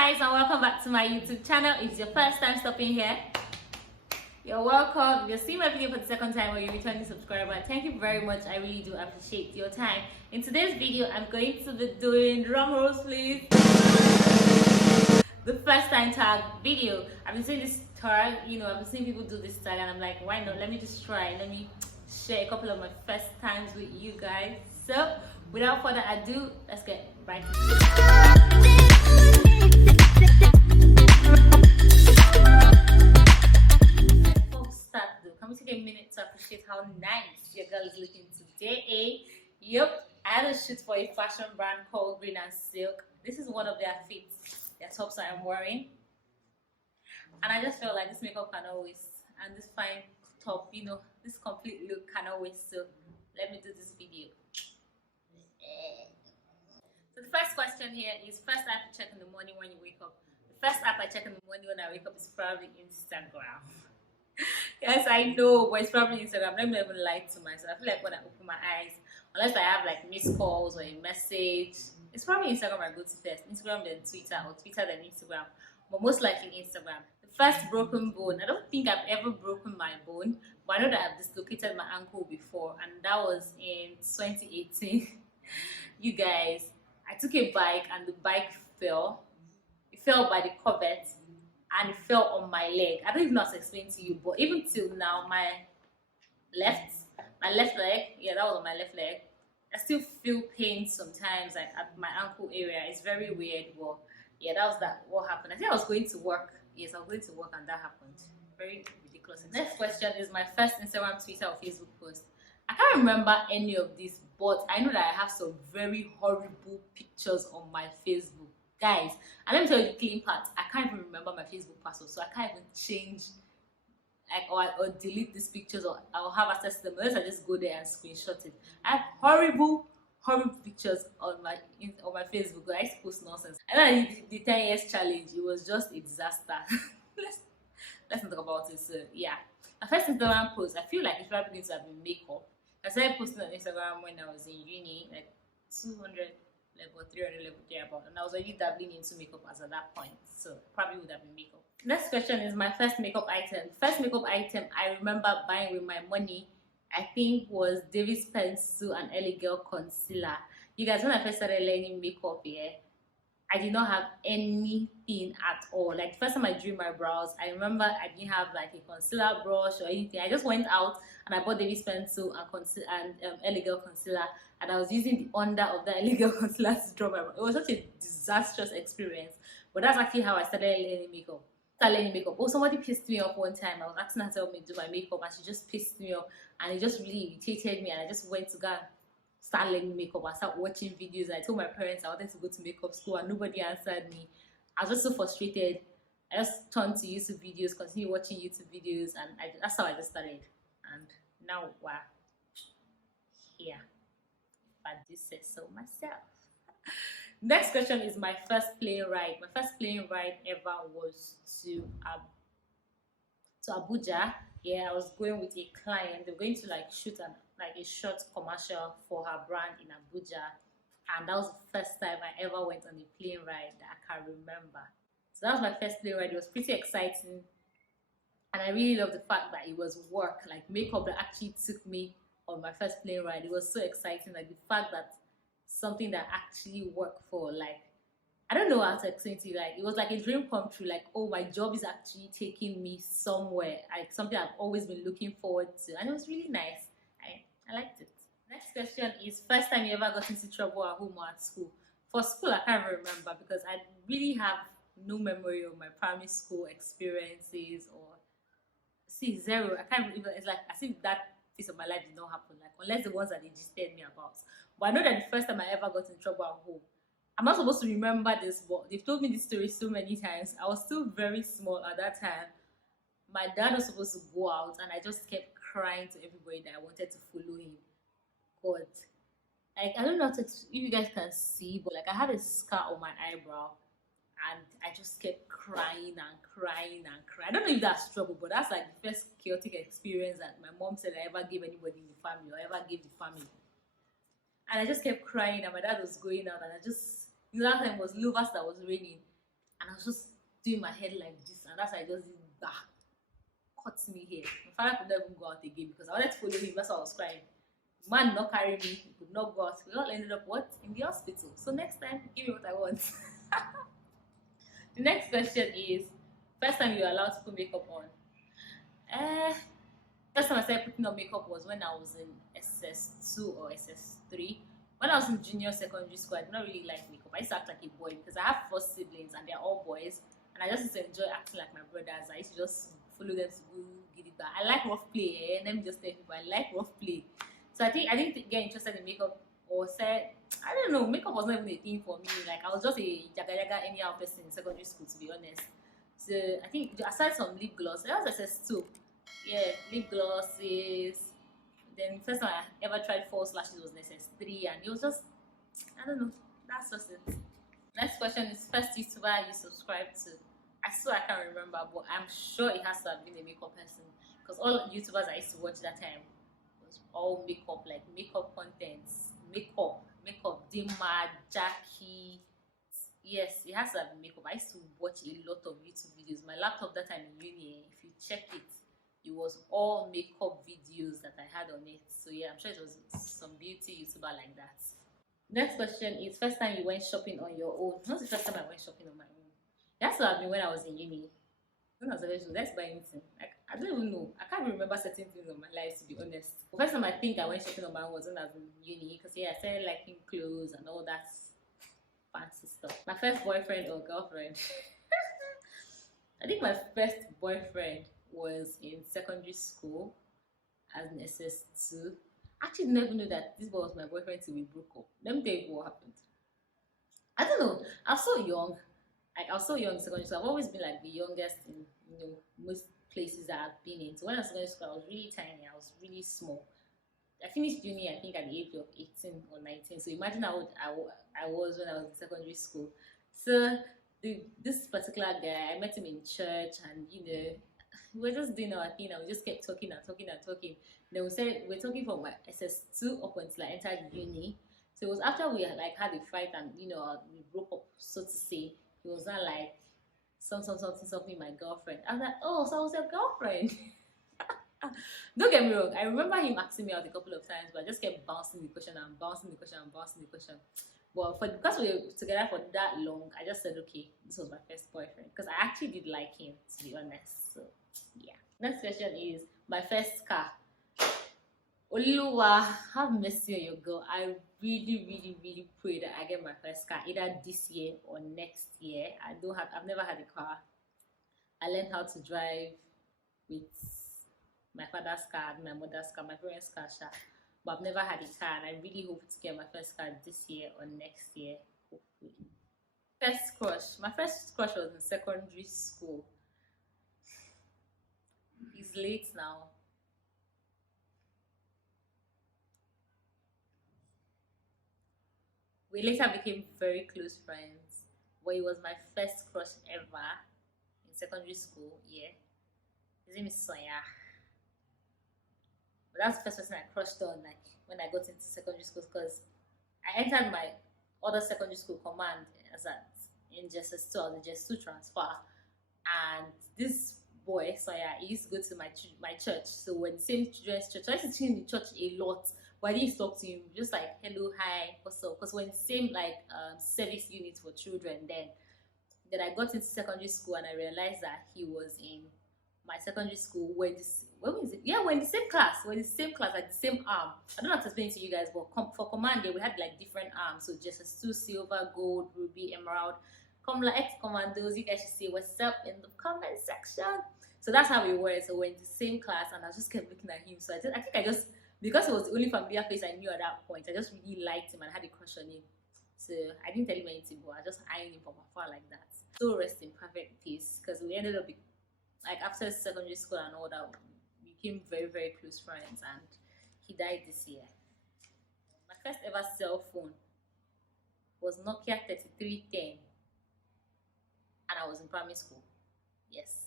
guys, and welcome back to my YouTube channel. If it's your first time stopping here, you're welcome. If you're seeing my video for the second time or you're returning subscriber, thank you very much. I really do appreciate your time. In today's video, I'm going to be doing drum rolls, please. The first time tag video. I've been seeing this tag, I've been seeing people do this tag, and I'm like, why not? Let me just try. Let me share a couple of my first times with you guys. So, without further ado, let's get right into it. Can we take a minute to appreciate how nice your girl is looking today? Yep, I had a shoot for a fashion brand called Green and Silk. This is one of their fits, their tops that I'm wearing. And I just felt like this makeup can always, and this fine top, this complete look can always. So let me do this video. So the first question here is, first app you check in the morning when you wake up. The first app I check in the morning when I wake up is probably Instagram. Yes, I know, but it's probably Instagram. Let me even lie to myself. I feel like when I open my eyes, unless I have like missed calls or a message, it's probably Instagram I go to first. Instagram, then Twitter, or Twitter, then Instagram. But most likely Instagram. The first broken bone. I don't think I've ever broken my bone, but I know that I've dislocated my ankle before, and that was in 2018. You guys, I took a bike and the bike fell. It fell by the covert. And it fell on my leg. I don't even know how to explain to you, but even till now, my left leg, yeah, that was on my left leg. I still feel pain sometimes, like at my ankle area. It's very weird, but yeah, what happened. I think I was going to work. Yes, I was going to work, and that happened. Very ridiculous. Next question is my first Instagram, Twitter, or Facebook post. I can't remember any of these, but I know that I have some very horrible pictures on my Facebook. Guys, and let me tell you the clean part, I can't even remember my Facebook password, so I can't even change or delete these pictures, or I'll have access to them unless I just go there and screenshot it. I have horrible pictures on my Facebook. I used to post nonsense. And then the 10 years challenge, it was just a disaster. let's not talk about it. So yeah, my first Instagram post, I feel like it's probably going to have been makeup. I started posting on Instagram when I was in uni, like 200 level, 300 level thereabout, and I was already dabbling into makeup as at that point, so probably would have been makeup. Next question is my first makeup item. First makeup item I remember buying with my money, I think, was David's pencil and LA Girl concealer. You guys, when I first started learning makeup here, I did not have anything at all. Like the first time I drew my brows, I remember I didn't have like a concealer brush or anything. I just went out and I bought David's pencil and LA Girl concealer, and I was using the under of the LA Girl concealer to draw my brows. It was such a disastrous experience, but that's actually how I started learning makeup. Oh, somebody pissed me off one time. I was asking her to help me do my makeup, and she just pissed me off, and it just really irritated me, and I just went to go start learning makeup. I started watching videos. I told my parents I wanted to go to makeup school, and nobody answered me. I was just so frustrated. I just turned to YouTube videos, continued watching YouTube videos, and that's how I just started. And now we're here. If I do say so myself. Next question is my first plane ride. My first plane ride ever was to Abuja. Yeah, I was going with a client. They were going to like shoot a short commercial for her brand in Abuja, and that was the first time I ever went on a plane ride that I can remember. So that was my first plane ride. It was pretty exciting, and I really loved the fact that it was work, like makeup, that actually took me on my first plane ride. It was so exciting, like the fact that something that actually worked for, like, I don't know how to explain to you, like it was like a dream come true. Like, oh, my job is actually taking me somewhere, like something I've always been looking forward to, and it was really nice. I liked it. Next question is, first time you ever got into trouble at home or at school? For school, I can't remember because I really have no memory of my primary school experiences, or zero. I can't even, it's like as if that piece of my life did not happen, like unless the ones that they just told me about. But I know that the first time I ever got in trouble at home, I'm not supposed to remember this, but they've told me this story so many times. I was still very small at that time. My dad was supposed to go out, and I just kept crying to everybody that I wanted to follow him. God, like, I don't know if you guys can see, but like I had a scar on my eyebrow, and I just kept crying and crying and crying. I don't know if that's trouble, but that's like the first chaotic experience that my mom said I ever gave anybody in the family, or ever gave the family. And I just kept crying, and my dad was going out, and I just, that time was Lovers that was raining. and I was just doing my head like this, and that's why I just did bah, cut me here. My father could not even go out again because I wanted to follow him. That's why I was crying. The man not carry me, he could not go out. We all ended up what in the hospital. So next time, give me what I want. The next question is first time you were allowed to put makeup on. Uh, First time I started putting on makeup was when I was in SS2 or SS3. When I was in junior secondary school, I did not really like makeup. I used to act like a boy because I have four siblings and they're all boys. And I just used to enjoy acting like my brothers. I used to just follow them to go get it back. I like rough play. Let me just tell people, I like rough play. So I didn't get interested in makeup or said, I don't know, makeup was not even a thing for me. Like I was just a jaga jaga anyhow person in secondary school, to be honest. So I think aside from lip gloss, that was SS2. Yeah, lip glosses. Then first time I ever tried false lashes was in SS3, and it was just, I don't know, that's just it. Next question is first YouTuber you subscribed to. I swear I can't remember, but I'm sure it has to have been a makeup person because all YouTubers I used to watch that time was all makeup, like makeup contents, makeup, Dima, Jackie. Yes, it has to have been makeup. I used to watch a lot of YouTube videos. My laptop that time in uni, if you check it, it was all makeup videos that I had on it. So yeah, I'm sure it was some beauty YouTuber like that. Next question is first time you went shopping on your own. Not the first time I went shopping on my own. It has to have been when I was in uni. When I was very sure, let's buy anything. Like I don't even know. I can't remember certain things in my life to be honest. The first time I think I went shopping on my own was when I was in uni because yeah, I started liking clothes and all that fancy stuff. My first boyfriend or girlfriend. I think my first boyfriend was in secondary school as an SS2. Actually never knew that this boy was my boyfriend till we broke up. Let me tell you what happened. I don't know. I was so young. Like I was so young in secondary school. I've always been like the youngest in most places that I've been in. So when I was in secondary school, I was really tiny. I was really small. I finished uni, I think, at the age of 18 or 19. So imagine how old I was when I was in secondary school. So this particular guy, I met him in church, and we were just doing our thing, and we just kept talking and talking and talking. Then we said we're talking from my SS2 up until I entered uni. So it was after we had a fight and we broke up, so to say. He was not like something my girlfriend. I was like, oh, so I was your girlfriend. Don't get me wrong, I remember him asking me out a couple of times, but I just kept bouncing the question and bouncing the question and bouncing the question. But because we were together for that long, I just said, okay, this was my first boyfriend because I actually did like him, to be honest. So yeah. Next question is my first car. Oluwa, have mercy on your girl. I really pray that I get my first car either this year or next year. I've never had a car. I learned how to drive with my father's car, my mother's car, my parents' car, but I've never had a car, and I really hope to get my first car this year or next year, hopefully. First crush. My first crush was in secondary school. He's late now. We later became very close friends, but he was my first crush ever in secondary school. Yeah, his name is Sonia. But that's the first person I crushed on, like when I got into secondary school, because I entered my other secondary school command as in JSS2, I was in JSS2 transfer, and this boy, so yeah, he used to go to my church. So we're the same children's church. So I used to see him in the church a lot, but I didn't talk to him. Just like hello, hi, what's up? Because we're in the same service unit for children. Then I got into secondary school and I realized that he was in my secondary school. When was it? Yeah, we're in the same class. We're in the same class, like the same arm. I don't know how to explain it to you guys, but for command, yeah, we had like different arms. So just as two silver, gold, ruby, emerald. Come like ex-commandos, you guys should say what's up in the comment section. So that's how we were. So we're in the same class, and I just kept looking at him. So I think I just, because it was the only familiar face I knew at that point, I just really liked him and had a crush on him. So I didn't tell him anything, but I just eyeing him from afar like that. So rest in perfect peace, because we ended up like after secondary school and all that, we became very close friends, and he died this year. My first ever cell phone was Nokia 3310, and I was in primary school. Yes,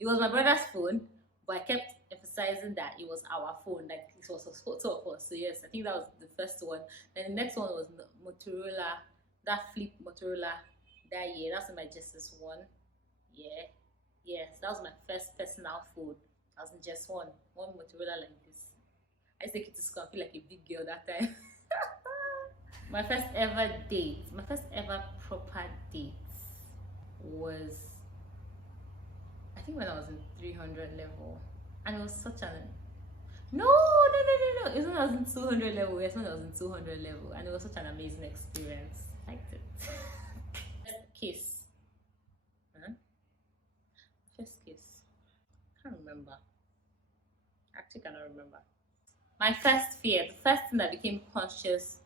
it was my brother's phone, but I kept emphasizing that it was our phone, like this was a photo of us. So yes, I think that was the first one. Then the next one was Motorola, that flip Motorola. that year. That's my just one. Yeah. Yes, that was my first personal phone. I was in just one Motorola like this. I used to take it to school. I feel like a big girl that time. My first ever date, my first ever proper date was, I think when I was in 300 level, and it was such an no. It was when I was in 200 level. Yes, when I was in 200 level, and it was such an amazing experience. I liked it. First kiss, huh? First kiss. I can't remember. I actually cannot remember. My first fear, the first thing that became conscious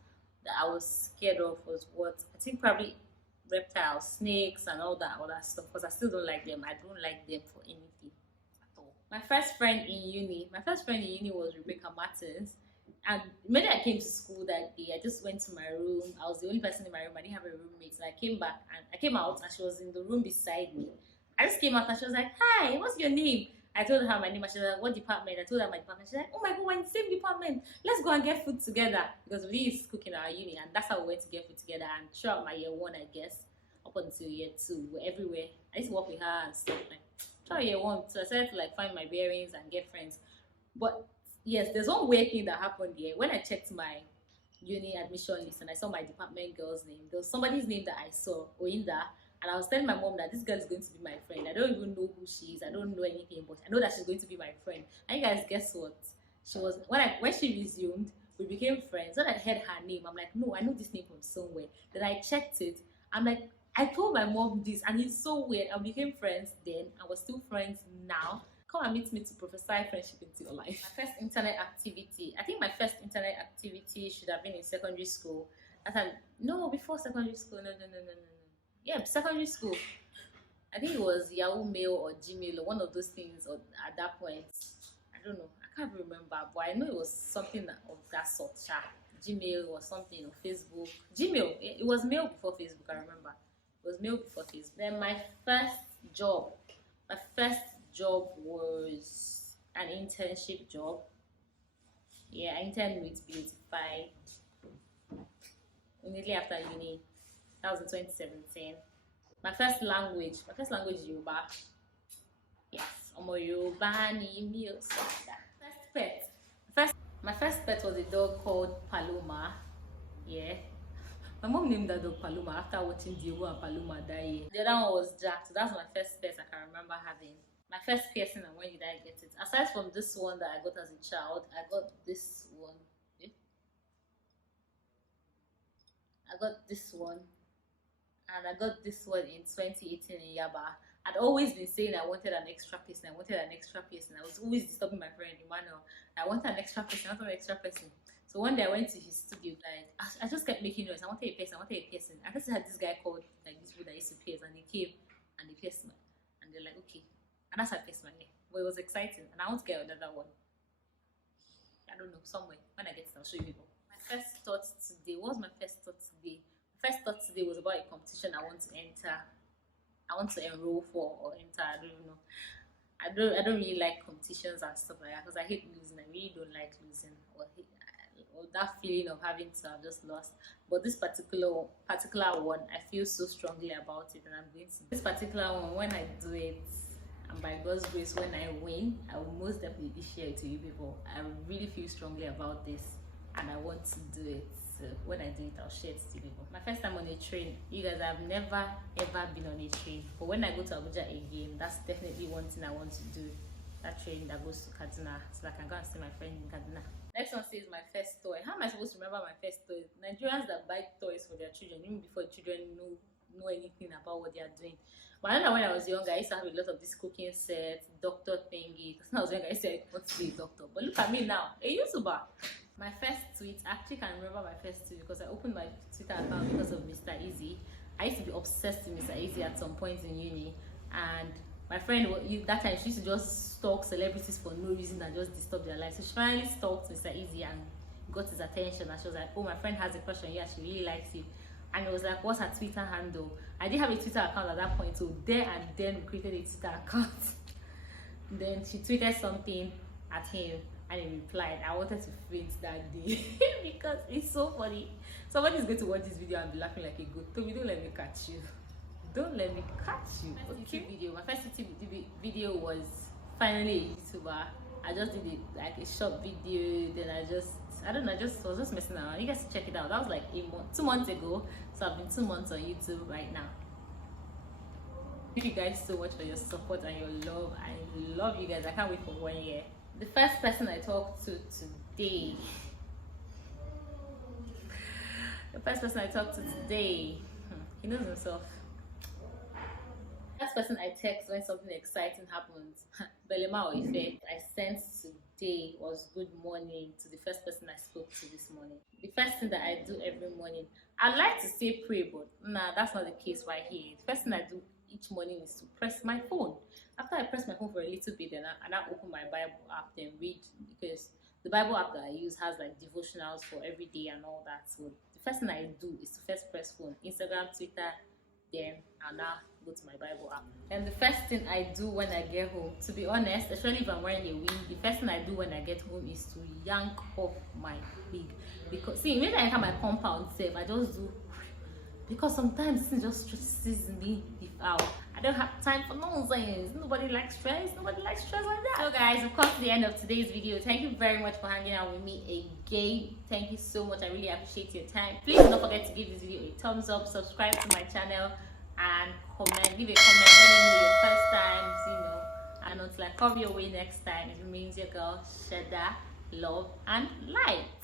that I was scared of was what I think probably reptiles, snakes, and all that other stuff. Because I still don't like them. I don't like them for anything at all. My first friend in uni, was Rebecca Martins. And when I came to school that day, I just went to my room. I was the only person in my room. I didn't have a roommate. So I came back and I came out and she was in the room beside me. I just came out and she was like, "Hi, what's your name?" I told her my name and she was like, "What department?" I told her my department. She's like, "Oh my god, we're in the same department. Let's go and get food together." Because we used to cook in our uni and that's how we went to get food together. And throughout my year one, I guess, up until year two, we're everywhere. I used to work with her and stuff like throughout year one. So I started to like find my bearings and get friends. But yes, there's one weird thing that happened here. When I checked my uni admission list and I saw my department girl's name, there was somebody's name that I saw, Oinda, and I was telling my mom that this girl is going to be my friend. I don't even know who she is. I don't know anything, but I know that she's going to be my friend. And you guys, guess what? She was when she resumed, we became friends. When I heard her name, I'm like, no, I know this name from somewhere. Then I checked it. I'm like, I told my mom this, and it's so weird. I became friends then, and we're still friends now. Come and meet me to prophesy friendship into your life. My first internet activity. I think my first internet activity should have been in secondary school. No, before secondary school. No. Yeah, secondary school. I think it was Yahoo Mail or Gmail or one of those things. Or at that point, I don't know. I can't remember, but I know it was something of that sort. Gmail or something, or Facebook. Gmail. It was mail before Facebook. I remember. It was mail before Facebook. Then my first job. My first job was an internship job. Yeah, I interned with Beautify immediately after uni. That was in 2017. My first language is Yoruba. Yes, Omo Yoruba ni mi o so that. First pet. My first pet was a dog called Paloma. Yeah. My mom named that dog Paloma after watching Diego and Paloma die. The other one was Jack. So that's my first pet I can remember having. My first piercing, and when did I get it? Aside from this one that I got as a child, I got this one. I got this one. And I got this one in 2018 in Yaba. I'd always been saying I wanted an extra piercing. I was always disturbing my friend Emmanuel. I wanted an extra piercing. So one day I went to his studio, like I just kept making noise. I wanted a piercing. I just had this guy called like this people that used to pierce, and they came and they pierced me. And they're like, okay. And that's how I pierced my hair. But it was exciting. And I want to get another one. I don't know, somewhere. When I get it, I'll show you people. My first thought today was first thought today was about a competition I want to enter. I want to enroll for or enter. I don't know. I don't really like competitions and stuff like that because I hate losing. I really don't like losing or that feeling of having to have just lost. But this particular one, I feel so strongly about it, and I'm going to this particular one. When I do it, and by God's grace, when I win, I will most definitely share it to you people. I really feel strongly about this, and I want to do it. So when I do it, I'll share it to you people. My first time on a train, you guys, I've never ever been on a train. But when I go to Abuja again, that's definitely one thing I want to do. That train that goes to Kaduna, so that I can go and see my friend in Kaduna. Next one says my first toy. How am I supposed to remember my first toy? Nigerians that buy toys for their children, even before children know anything about what they are doing. But I know that when I was younger, I used to have a lot of this cooking sets, doctor thingy. Because when I was younger, I used to want to be a doctor. But look at me now, a YouTuber. My first tweet, I actually can remember my first tweet because I opened my Twitter account because of Mr. Easy. I used to be obsessed with Mr. Easy at some point in uni, and my friend that time she used to just stalk celebrities for no reason and just disturb their lives. So she finally stalked Mr. Easy and got his attention, and she was like, "Oh, my friend has a crush on you and she really likes you." And it was like, "What's her Twitter handle?" I didn't have a Twitter account at that point, so there and then we created a Twitter account. Then she tweeted something at him and he replied. I wanted to faint that day because it's so funny. Somebody's going to watch this video and be laughing like a goat. Toby, don't let me catch you. Don't let me catch you. Okay. My first YouTube video was finally a YouTuber. I just did it like a short video. Then I don't know. I was just messing around. You guys check it out. That was like 2 months ago. So I've been 2 months on YouTube right now. Thank you guys so much for your support and your love. I love you guys. I can't wait for 1 year. The first person I talked to today. He knows himself. First person I text when something exciting happens. Belema or Ife, I sent today was good morning to the first person I spoke to this morning. The first thing that I do every morning, I'd like to say pray, but nah, that's not the case right here. The first thing I do each morning is to press my phone. After I press my phone for a little bit, then I open my Bible app and read, because the Bible app that I use has like devotionals for every day and all that. So the first thing I do is to first press phone, Instagram, Twitter, then I'll now go to my Bible app. And the first thing I do when I get home, to be honest, especially if I'm wearing a wig, the first thing I do when I get home is to yank off my wig. Because see, when I enter my compound safe, I just do, because sometimes it just stresses me out. I don't have time for nonsense. Nobody likes stress like that. So guys, we've come to the end of today's video. Thank you very much for hanging out with me again. Thank you so much. I really appreciate your time. Please don't forget to give this video a thumbs up, subscribe to my channel, and comment. Leave a comment. Let me know your first time, and until I come your way next time, it remains your girl Pasheda. Love and light.